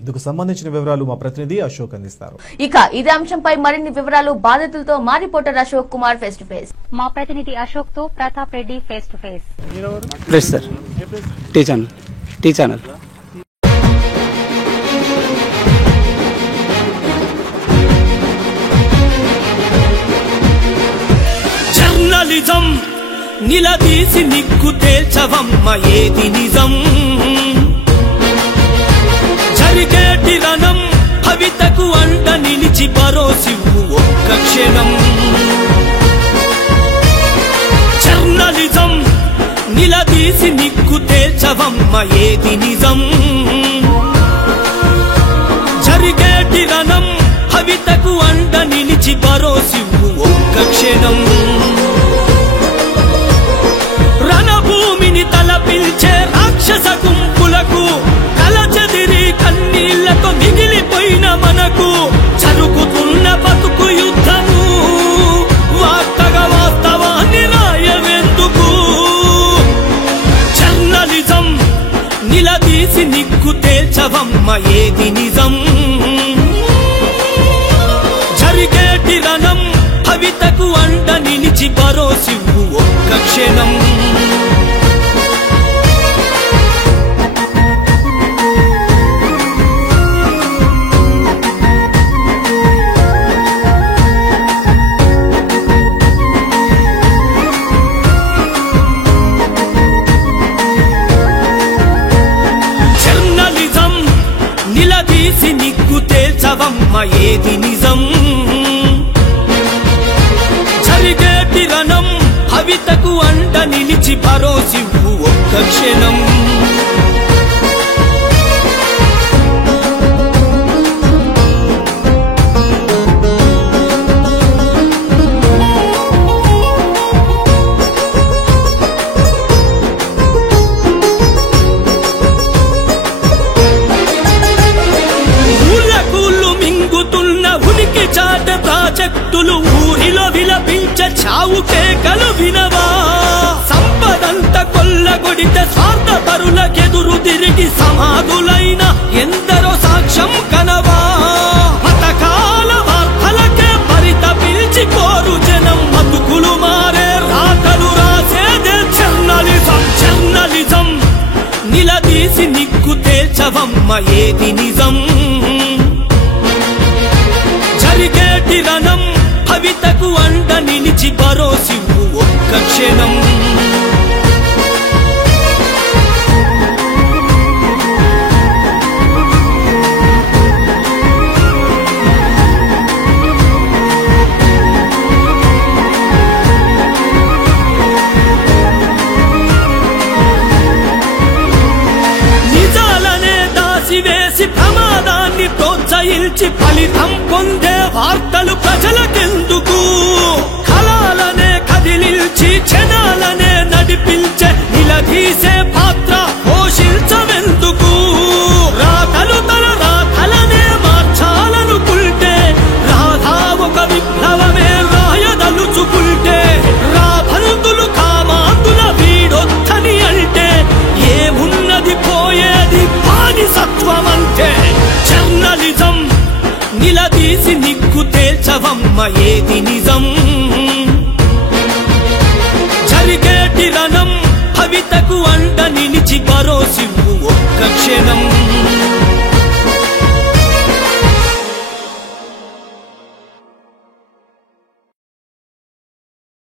ఇందుకు సంబంధించిన వివరాలు మా ప్రతినిధి అశోక్ అందిస్తారు. ఇక ఇదే అంశంపై మరిన్ని వివరాలు బాధితులతో మా reporter Ashok Kumar face to face. మా ప్రతినిధి అశోక్ తో Pratap Reddy face to face. Press sir, T channel. Journalism నిలదీసి నిగ్గు తేల్చవమ్మ ఏది నిజం. జరిగేటి రణం భవితకు అండ నిలిచి భరోసివ్వు ఒక్క క్షణం. జర్నలిజం నిలదీసి నిగ్గు తేల్చవమ్మ ఏది నిజం. జరిగేటి రణం భవితకు అండ నిలిచి భరోసివ్వు ఒక్క క్షణం. రణభూమిని తలపిల్చే రాక్షస గుంపులకు కలచెదిరి కన్నీళ్లతో మిగిలిపోయిన మనకు జరుగుతున్న బతుకు యుద్ధము వార్తగా వాస్తవాన్ని రాయవెందుకు. జర్నలిజం నిలదీసి నిగ్గు తేల్చవమ్మ ఏది నిజం. జరిగేటి రణం భవితకు అండ నిలిచి భరోసివ్వు ఒక్క క్షణం. జర్నలిజం నిలదీసి నిగ్గు తేల్చవమ్మ ఏది నిజం. జరిగేటి రణం భవితకు అండ నిలిచి భరోసివ్వు ఒక్క క్షణం. ఊళ్ళకూళ్ళు మింగుతున్న ఉనికి చాట ప్రాజెక్టులు ఊరిలో విలపించే చావు కేకలు వినవా. సంపదంత కొల్లగొడితే స్వార్థపరులకెదురు తిరిగి సమాధులైన ఎందరో సాక్ష్యం కనవా. పథకాల వార్తలకే పరితపిల్చి కోరు జనం బతుకులు మారే రాతలు రాసేదే జర్నలిజం. జర్నలిజం నిలదీసి నిగ్గు తేల్చవమ్మ ఏది నిజం. జరిగేటి రణం భవితకు అండ నిలిచి భరోసివ్వు ఒక్క క్షణం. నిజాలనే దాసివేసి ప్రమాదాన్ని ప్రోత్సహించి ఫలితం పొందే వార్తలు ప్రజలకెందుకు. కళాలనే కదిలిల్చి క్షణాలనే నడిపించే నిలదీసే పాత్ర పోషించవెందుకు. రాతలు తన రాతలనే మార్చాలనుకుంటే రాధా ఒక విప్లవమే రాయదలుచుకుంటే రాబంతులు కామాంతుల వీడొత్తని అంటే ఏమున్నది పోయేది బానిసత్వమంటే. జర్నలిజం నిలదీసి నిగ్గు తేల్చవమ్మ ఏది నిజం. జరిగేటి రణం భవితకు అండ నిలిచి భరోసివ్వు ఒక్క క్షణం.